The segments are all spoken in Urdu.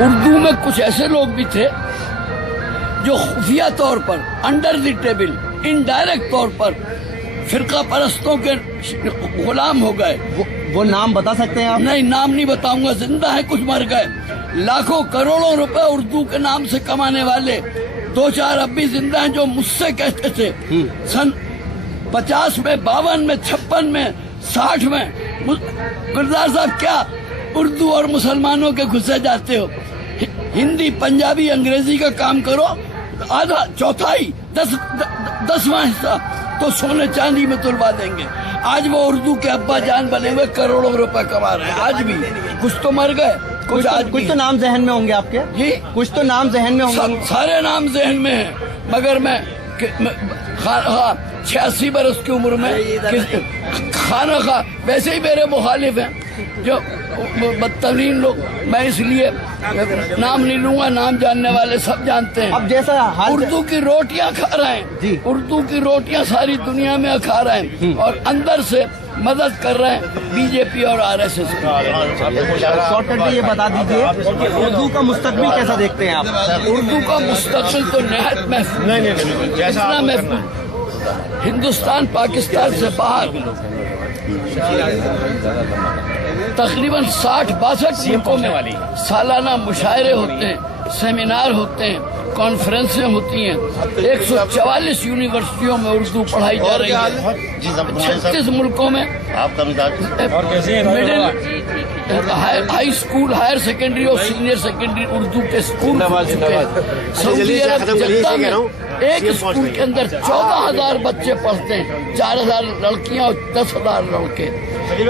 اردو میں کچھ ایسے لوگ بھی تھے جو خفیہ طور پر انڈر دی ٹیبل انڈائریکٹ طور پر فرقہ پرستوں کے غلام ہو گئے. وہ نام بتا سکتے ہیں آپ؟ نہیں، نام نہیں بتاؤں گا. زندہ ہے، کچھ مر گئے. لاکھوں کروڑوں روپے اردو کے نام سے کمانے والے 2-4 اب بھی زندہ ہیں جو مجھ سے کہتے تھے سن 50 میں 52 میں 56 میں 60 میں، گلزار صاحب کیا اردو اور مسلمانوں کے گھسے جاتے ہو؟ ہندی پنجابی انگریزی کا کام کرو، آدھا چوتھائی 10واں حصہ تو سونے چاندی میں تلوا دیں گے. آج وہ اردو کے ابا جان بنے ہوئے کروڑوں روپے کما رہے ہیں. آج بھی کچھ تو مر گئے، کچھ تو نام ذہن میں ہوں گے آپ کے. جی کچھ تو نام ذہن میں ہوں گے. سارے نام ذہن میں ہیں، مگر میں 86 برس کی عمر میں خانہ خواہ ویسے ہی میرے مخالف ہیں جو بدترین لوگ. میں اس لیے نام نہیں لوں گا، نام جاننے والے سب جانتے ہیں. اب جیسا اردو کی روٹیاں کھا رہے ہیں، اردو کی روٹیاں ساری دنیا میں کھا رہے ہیں اور اندر سے مدد کر رہے ہیں بی جے پی اور RSS. شارٹ کٹ میں یہ بتا دیجیے اردو کا مستقبل کیسا دیکھتے ہیں آپ؟ اردو کا مستقبل تو نہایت محفوظ، اتنا محفوظ. ہندوستان پاکستان سے باہر تقریباً 60-62 ملکوں میں سالانہ مشاعرے ہوتے ہیں، سیمینار ہوتے ہیں، کانفرنسیں ہوتی ہیں. 144 یونیورسٹیوں میں اردو پڑھائی جا رہی ہے. 36 ملکوں میں middle high school, higher secondary اور سینئر سیکنڈری اردو کے اسکول کھل چکے ہیں. سعودی عرب جدہ میں ایک اسکول کے اندر 14,000 بچے پڑھتے ہیں، 4,000 لڑکیاں اور 10,000 لڑکے.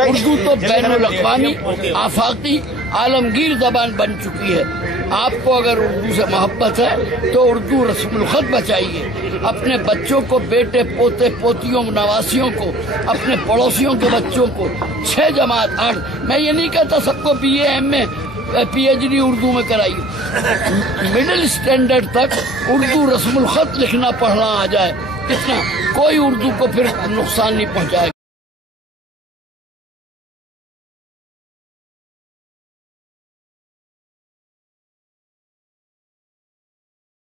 اردو تو بین الاقوامی آفاقی عالمگیر زبان بن چکی ہے. آپ کو اگر اردو سے محبت ہے تو اردو رسم الخط بچائیے. اپنے بچوں کو، بیٹے پوتے پوتیوں نواسیوں کو، اپنے پڑوسیوں کے بچوں کو 6 جماعت 8، میں یہ نہیں کہتا سب کو BA MA PhD اردو میں کرائیے. مڈل اسٹینڈرڈ تک اردو رسم الخط لکھنا پڑھنا آ جائے، اتنا کوئی اردو کو پھر نقصان نہیں پہنچائے.